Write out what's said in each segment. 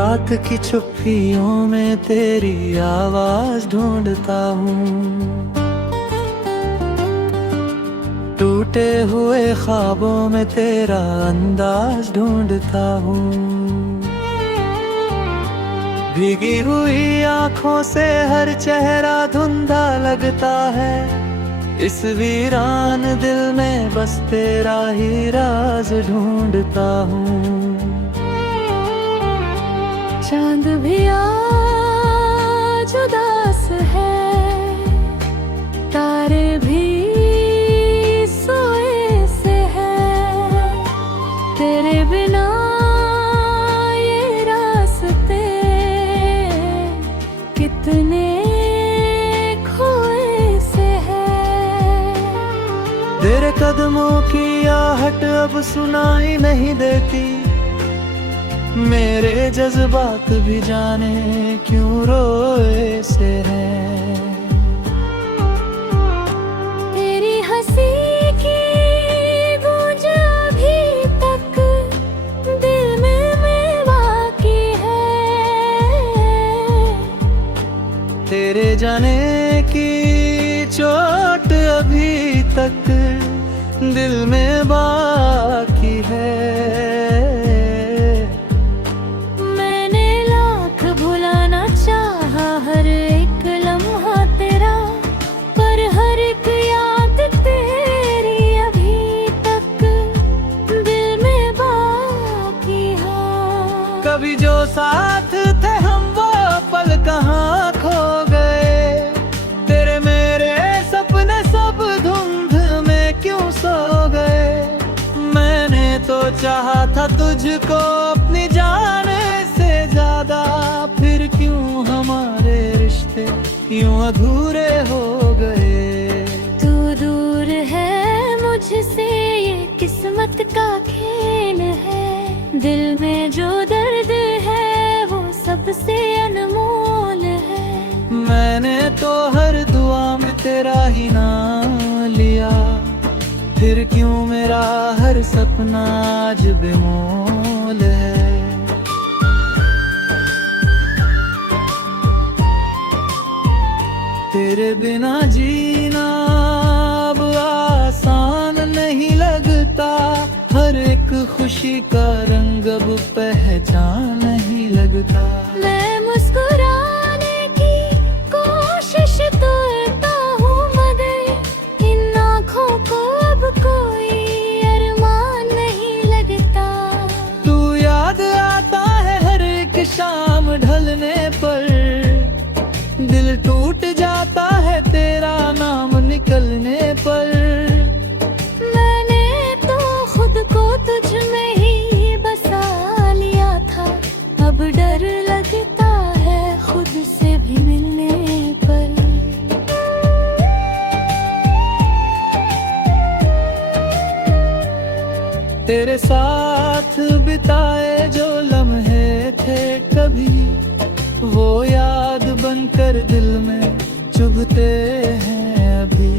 रात की चुप्पियों में तेरी आवाज ढूंढता हूँ, टूटे हुए ख्वाबों में तेरा अंदाज ढूंढता हूँ। भीगी हुई आंखों से हर चेहरा धुंधा लगता है, इस वीरान दिल में बस तेरा ही राज ढूंढता हूँ। चांद भी आज उदास है, तारे भी सोए से है, तेरे बिना ये रास्ते कितने खोए से है। तेरे कदमों की आहट अब सुनाई नहीं देती, मेरे जज्बात भी जाने क्यों रोए से हैं। तेरी हंसी की गूंज अभी तक दिल में बाकी है, तेरे जाने की चोट अभी तक दिल में बाकी है। हर एक लम्हा तेरा, पर हर एक याद तेरी अभी तक दिल में बाकी है। कभी जो साथ थे हम वो पल कहाँ खो गए, तेरे मेरे सपने सब धुंध में क्यों सो गए। मैंने तो चाहा था तुझको अपनी जान से ज्यादा, फिर क्यों हमारे रिश्ते यूं अधूरे हो गए। तू दूर है मुझसे ये किस्मत का खेल है, दिल में जो दर्द है वो सबसे अनमोल है। मैंने तो हर दुआ में तेरा ही नाम लिया, फिर क्यों मेरा हर सपना आज बेमोल है। तेरे बिना जीना अब आसान नहीं लगता, हर एक खुशी का रंग अब पहचान नहीं लगता। मैं मुस्कुराने की कोशिश करता हूँ, मगर इन आँखों को अब कोई अरमान नहीं लगता। तू याद आता है हर एक शाम ढलने पर, दिल टूट जाता है तेरा नाम निकलने पर। मैंने तो खुद को तुझ में ही बसा लिया था, अब डर लगता है खुद से भी मिलने पर। तेरे साथ बिताए जो लम्हे थे कभी, वो याद बनकर दिल में चुभते हैं अभी।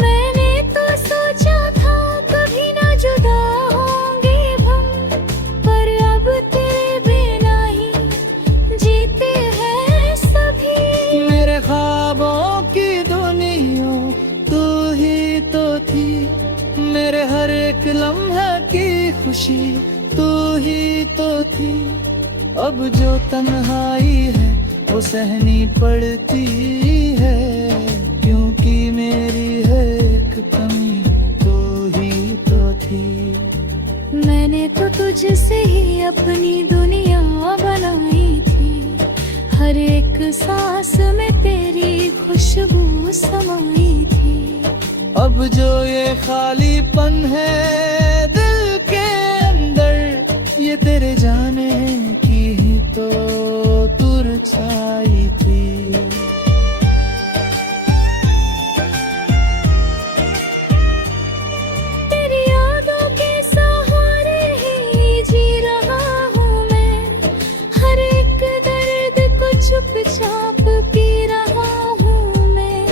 मैंने तो सोचा था कभी ना जुदा होंगे हम, पर अब तेरे बिना ही जीते हैं सभी। मेरे ख्वाबों की दुनिया तू ही तो थी, मेरे हर एक लम्हे की खुशी तू ही तो थी। अब जो तन्हाई है वो सहनी पड़ती है, क्योंकि मेरी है एक कमी तू ही तो थी। मैंने तो तुझसे ही अपनी दुनिया बनाई थी, हर एक सांस में तेरी खुशबू समाई थी। अब जो ये खालीपन है दिल के अंदर, ये तेरे जाने की ही तो तुरछाई थी। तेरी यादों के सहारे ही जी रहा हूँ मैं, हर एक दर्द को चुपचाप पी रहा हूँ मैं।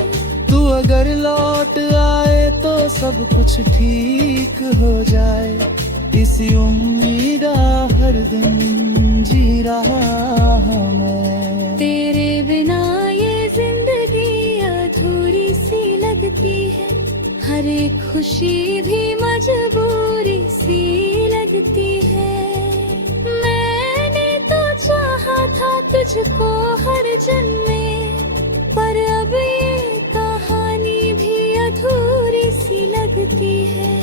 तू अगर लौट आए तो सब कुछ ठीक हो जाए, इसी उम्मीद हर दिन जी अपनी राह में। तेरे बिना ये जिंदगी अधूरी सी लगती है, हर एक खुशी भी मजबूरी सी लगती है। मैंने तो चाहा था तुझको हर जन्म में, पर अब ये कहानी भी अधूरी सी लगती है।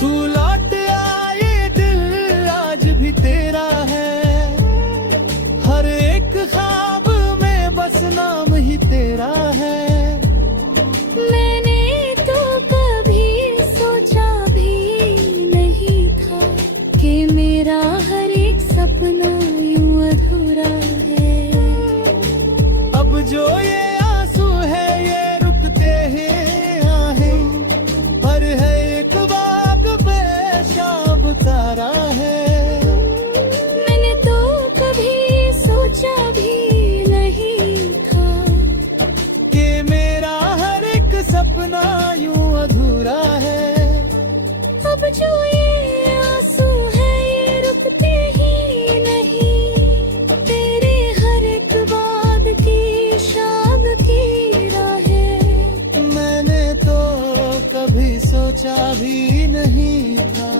तू लौट आए दिल आज भी तेरा है, हर एक ख्वाब में बस नाम ही तेरा है। मैंने तो कभी सोचा भी नहीं था कि मेरा हर एक सपना यूं अधूरा है। अब जो ये आंसू है ये रुकते ही आहें, पर है एक बाग पे शाम तारा है। मैंने तो कभी सोचा भी नहीं था कि मेरा हर एक सपना यूं अधूरा है। अब जो ये आंसू है ये रुकते ही नहीं, तेरे हर एक बात की शाम की राहें। मैंने तो कभी सोचा भी नहीं था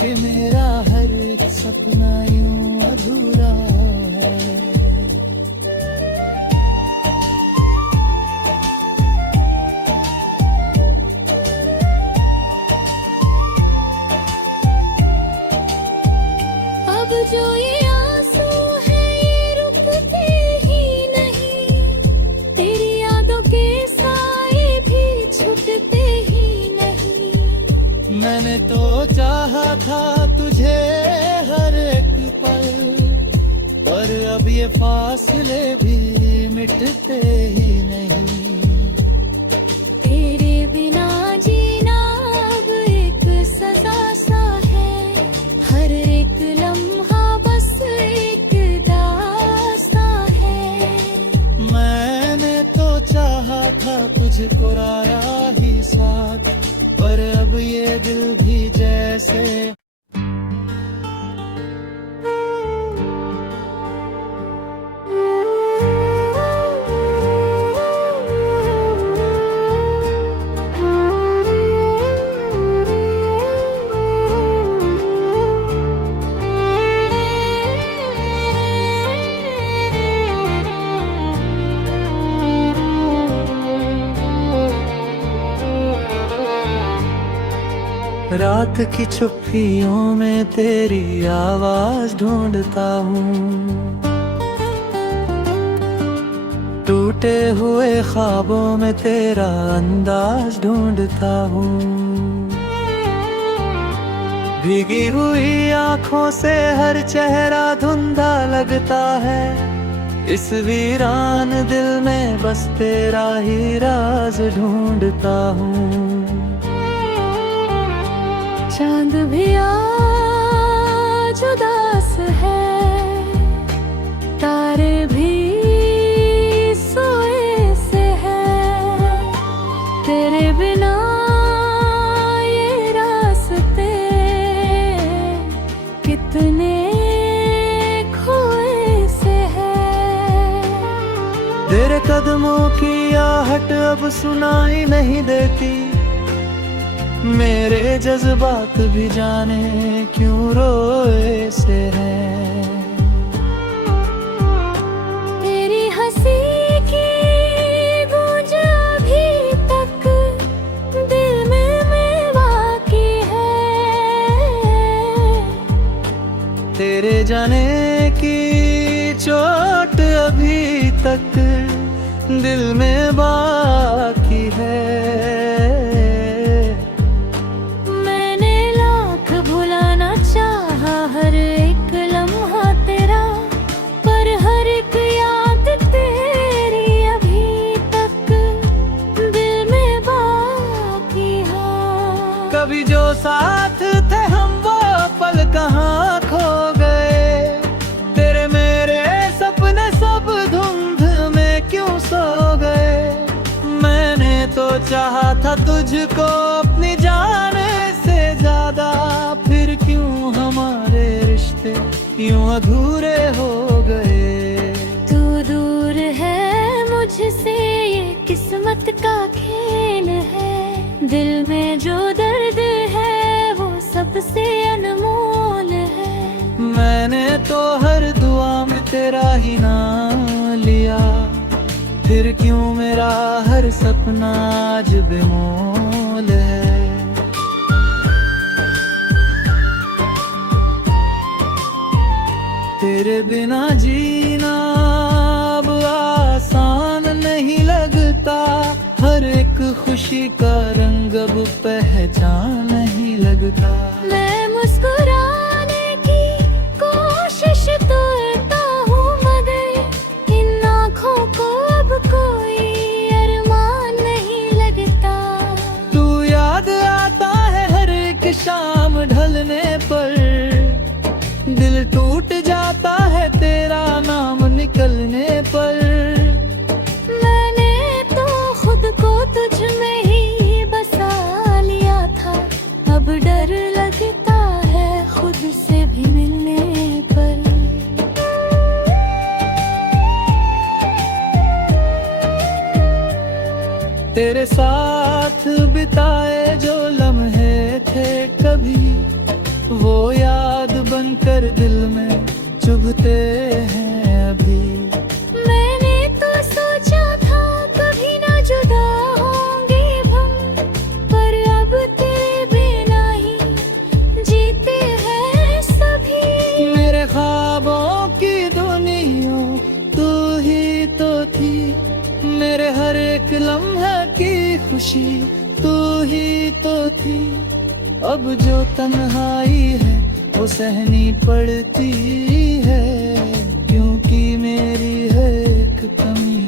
कि मेरा हर एक सपना यूं अधूरा है। अब जो ये आंसू है ये रुकते ही नहीं, तेरी यादों के साए भी छूटते ही नहीं। मैंने तो चाहा था तुझे हर एक पल, पर अब ये फासले भी मिटते ही नहीं। तेरे बिना जीना अब एक सजा सा है, हर एक लम्हा बस एक दास्तां है। मैंने तो चाहा था तुझको राया ही साथ, पर अब ये दिल भी जैसे रात की चुप्पियों में तेरी आवाज ढूंढता हूँ, टूटे हुए ख्वाबों में तेरा अंदाज ढूंढता हूँ। भीगी हुई आंखों से हर चेहरा धुंधा लगता है, इस वीरान दिल में बस तेरा ही राज ढूंढता हूँ। चांद भी आज उदास है, तारे भी सोए से है, तेरे बिना ये रास्ते कितने खोए से है। तेरे कदमों की आहट अब सुनाई नहीं देती, मेरे जज्बात भी जाने क्यों रोए से हैं। तेरी हंसी की गूंज अभी तक दिल में बाकी है, तेरे जाने की चोट अभी तक दिल में बाकी है। हर एक लम्हा तेरा, पर हर एक याद तेरी अभी तक दिल में बाकी है। कभी जो साथ थे हम वो पल कहाँ खो गए, तेरे मेरे सपने सब धुंध में क्यों सो गए। मैंने तो चाहा था तुझको अपनी जान यूं अधूरे हो गए। तू दूर है मुझसे ये किस्मत का खेल है, दिल में जो दर्द है वो सबसे अनमोल है। मैंने तो हर दुआ में तेरा ही नाम लिया, फिर क्यों मेरा हर सपना आज बेमोल है। तेरे बिना जीना अब आसान नहीं लगता, हर एक खुशी का रंग अब पहचान नहीं लगता। मैं मुस्कुराने की कोशिश करता हूँ मगर इन आँखों को अब कोई अरमान नहीं लगता। तू याद आता है हर एक शाम ढलने पर, दिल टूट जाता है तेरा नाम निकलने पर। मैंने तो खुद को तुझ में ही बसा लिया था, अब डर लगता है खुद से भी मिलने पर। तेरे साथ बिताए जो लम्हे थे कभी, वो याद बनकर दिल में चुभते हैं अभी। मैंने तो सोचा था कभी ना जुदा होंगे हम, पर अब तेरे बिना ही जीते हैं सभी। मेरे ख्वाबों की दुनिया तू ही तो थी, मेरे हर एक लम्हे की खुशी तू ही तो थी। अब जो तन्हाई है वो सहनी पड़ती है, क्योंकि मेरी हर एक कमी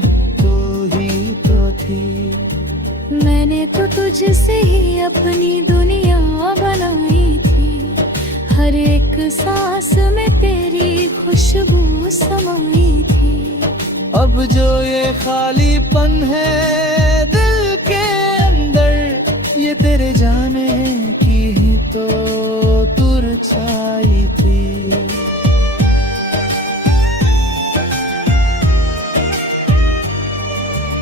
तू ही तो थी। मैंने तो तुझसे ही अपनी दुनिया बनाई थी, हर एक सांस में तेरी खुशबू समाई थी। अब जो ये खालीपन है दिल के अंदर, ये तेरे जाने की ही तो तुरछाई थी।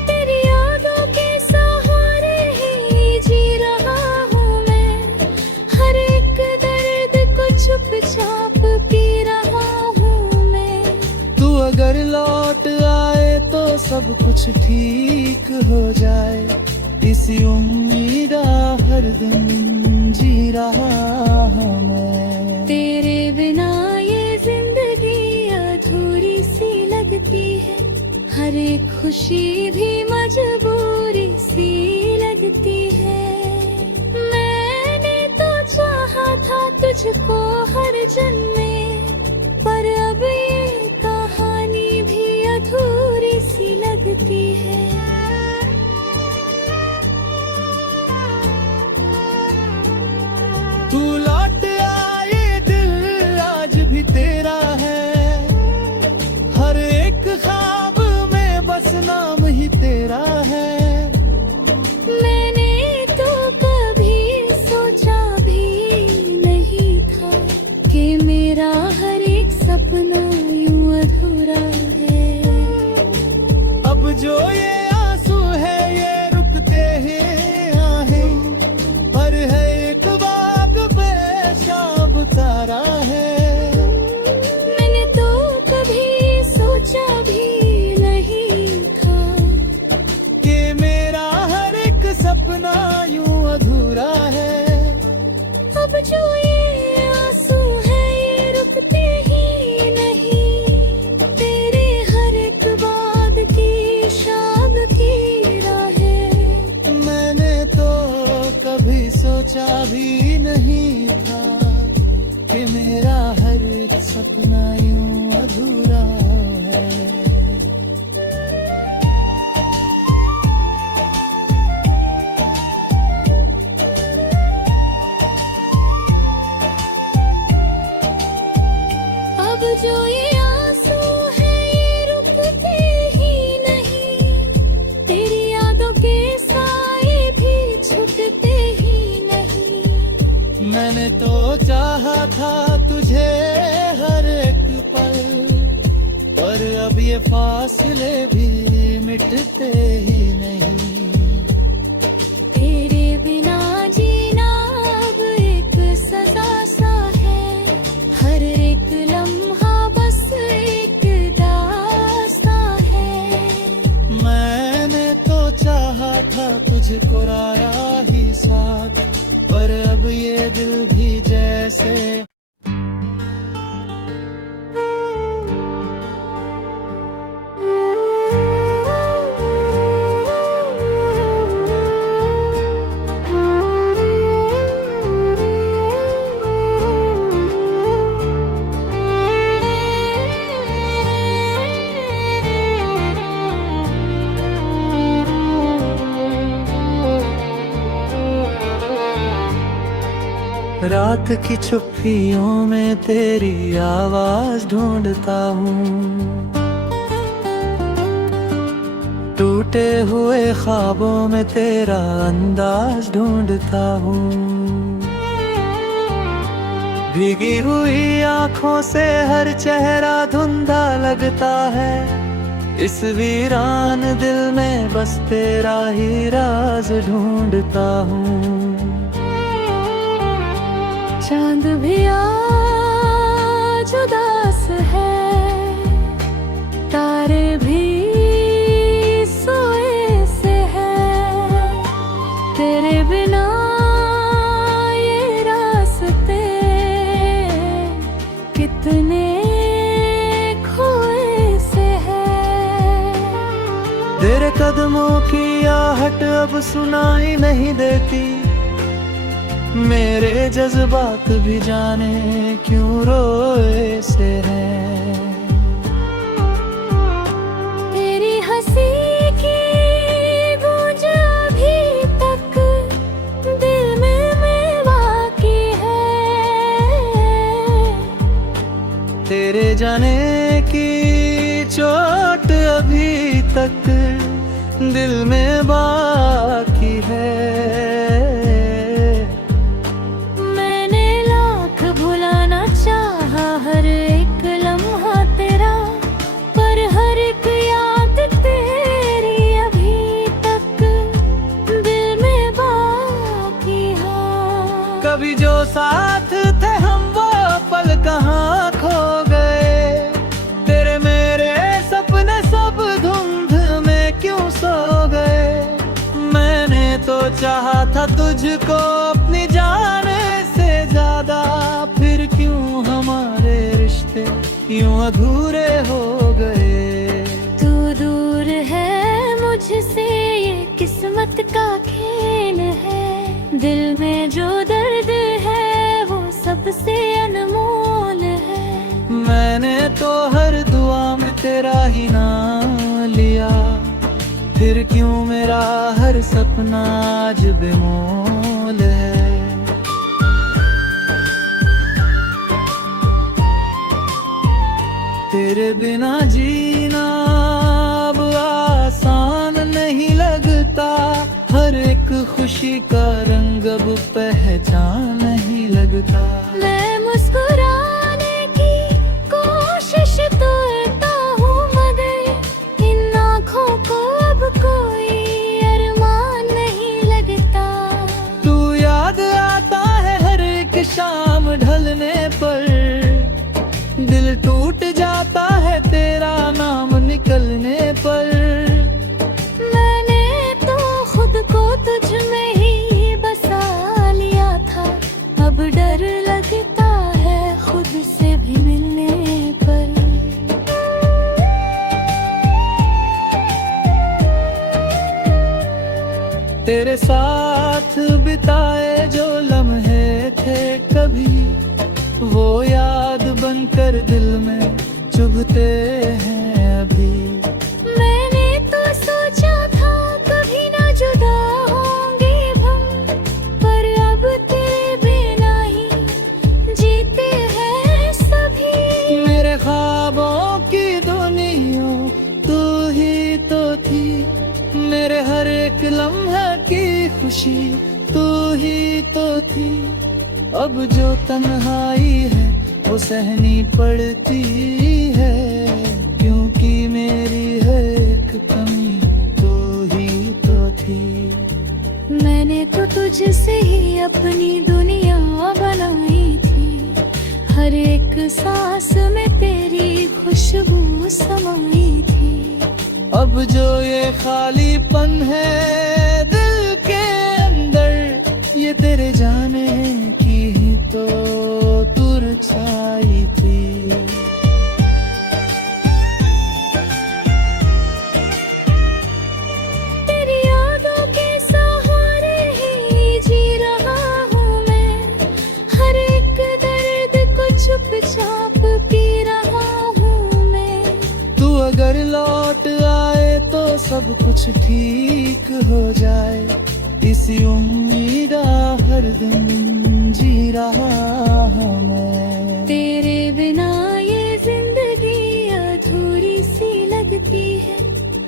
तेरी यादों के सहारे ही जी रहा हूँ मैं, हर एक दर्द को चुपचाप पी रहा हूँ मैं। तू अगर लौट आए तो सब कुछ ठीक हो जाए, इसी उम्मीदा हर दिन जी रहा हूँ मैं। तेरे बिना ये जिंदगी अधूरी सी लगती है, हर एक खुशी भी मजबूरी सी लगती है। मैंने तो चाहा था तुझको हर जन्म में, पर अब ये कहानी भी अधूरी सी लगती है। तू लौट आए दिल आज भी तेरा है, हर एक ख्वाब में बस नाम ही तेरा है। मैंने तो कभी सोचा भी नहीं था कि मेरा हर एक सपना यूं अधूरा है। अब जो ये आंसू है ये रुकते ही आहें, पर है एक बात पे शाम तारा है। मैंने तो कभी सोचा भी नहीं था कि मेरा हर एक सपना यूं अधूरा है। अब जो ये आंसू है ये रुकते ही नहीं, तेरे हर एक बाद की शाम की राहें। मैंने तो कभी सोचा भी नहीं था कि मेरा हर एक सपना यूं अधूरा है। अब जो ये आंसू है ये रुकते ही नहीं, तेरी यादों के साए भी छूटते ही नहीं। मैंने तो चाहा था तुझे हर एक पल, पर अब ये फासले भी मिटते ही नहीं। तेरे बिना जीना अब एक सजा सा है, हर एक लम्हा बस एक दास्तां है। मैंने तो चाहा था तुझको राया ही साथ, पर अब ये दिल भी जैसे रात की चुप्पियों में तेरी आवाज ढूंढता हूँ, टूटे हुए ख्वाबों में तेरा अंदाज ढूंढता हूँ। भीगी हुई आंखों से हर चेहरा धुंधा लगता है, इस वीरान दिल में बस तेरा ही राज ढूंढता हूँ। चांद भी आज उदास है, तारे भी सोए से है, तेरे बिना ये रास्ते कितने खोए से है। तेरे कदमों की आहट अब सुनाई नहीं देती, मेरे जज्बात भी जाने क्यों रोए से हैं। तेरी हंसी की गूंज अभी तक दिल में बाकी है, तेरे जाने की चोट अभी तक दिल में बाकी है। हर एक लम्हा तेरा, पर हर एक याद तेरी अभी तक दिल में बाकी है। कभी जो साथ थे हम वो पल कहाँ खो गए, तेरे मेरे सपने सब धुंध में क्यों सो गए। मैंने तो चाहा था तुझको अपनी जान से ज्यादा, फिर क्यों हमारे रिश्ते यूं अधूरे हो गए। तू दूर है मुझसे ये किस्मत का खेल है, दिल में जो दर्द है वो सबसे अनमोल है। मैंने तो हर दुआ में तेरा ही नाम लिया, फिर क्यों मेरा हर सपना आज बेमोल है। तेरे बिना जीना अब आसान नहीं लगता, हर एक खुशी का रंग अब पहचान नहीं लगता। मैं मुस्कुराने की कोशिश करता हूँ, मगर इन आँखों को अब कोई अरमान नहीं लगता। तू याद आता है हर एक शाम ढलने पर, दिल टूट जाता है तेरा नाम निकलने पर। मैंने तो खुद को तुझ में ही बसा लिया था, अब डर लगता है खुद से भी मिलने पर। तेरे साथ बिताए जो लम्हे थे कभी, वो याद बनकर दिल में चुभते हैं अभी। मैंने तो सोचा था कभी ना जुदा होंगे हम, पर अब तेरे बिना ही जीते हैं सभी। मेरे ख्वाबों की दुनिया तू ही तो थी, मेरे हर एक लम्हे की खुशी तू ही तो थी। अब जो तन्हाई है वो सहनी पड़ती है, क्योंकि मेरी है एक कमी तो ही तो थी। मैंने तो तुझसे ही अपनी दुनिया बनाई थी, हर एक सांस में तेरी खुशबू समाई थी। अब जो ये खालीपन है दिल के अंदर, ये तेरे जाने की ही तो तुरछाई थी। तेरी यादों के सहारे ही जी रहा हूँ मैं, हर एक दर्द को चुपचाप पी रहा हूँ मैं। तू अगर लौट आए तो सब कुछ ठीक हो जाए, इसी उम्मीदा हर दिन जी रहा हूँ मैं। तेरे बिना ये जिंदगी अधूरी सी लगती है,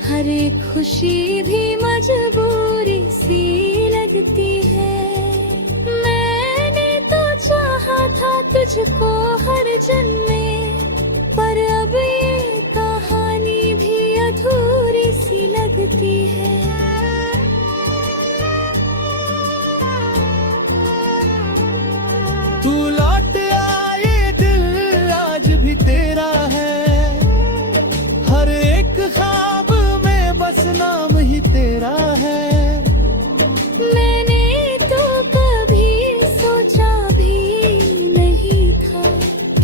हर एक खुशी भी मजबूरी सी लगती है। मैंने तो चाहा था तुझको हर जन्म में, पर अब ये कहानी भी अधूरी सी लगती है। तू लौट आए दिल आज भी तेरा है, हर एक ख्वाब में बस नाम ही तेरा है। मैंने तो कभी सोचा भी नहीं था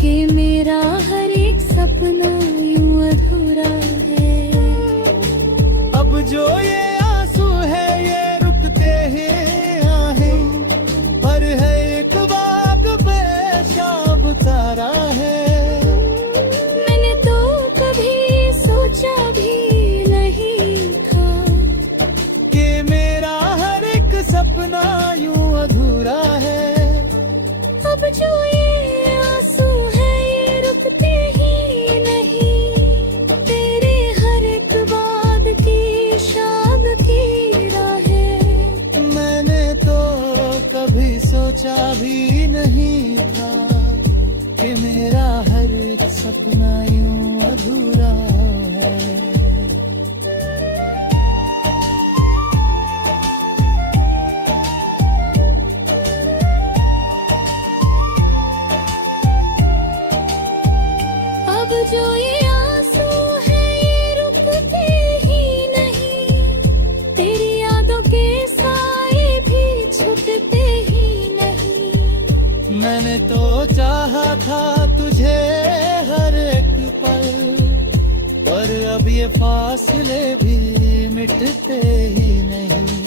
कि मेरा हर एक सपना यूं अधूरा है। अब जो ये आंसू है ये रुकते ही आहें, पर है एक बाग पे शाम तारा है। मैंने तो कभी सोचा भी नहीं था कि मेरा हर एक सपना यूं अधूरा है। अब जो ये आंसू है ये रुकते ही नहीं, तेरे हर एक बात की शाम की राहें। मैंने तो कभी सोचा भी नहीं था कि मेरा हर एक सपना यूं अधूरा है। अब जो ये आंसू है ये रुकते ही नहीं, तेरी यादों के साए भी छूटते ही नहीं। मैंने तो चाहा था तुझे हर एक पल, पर अब ये फासले भी मिटते ही नहीं।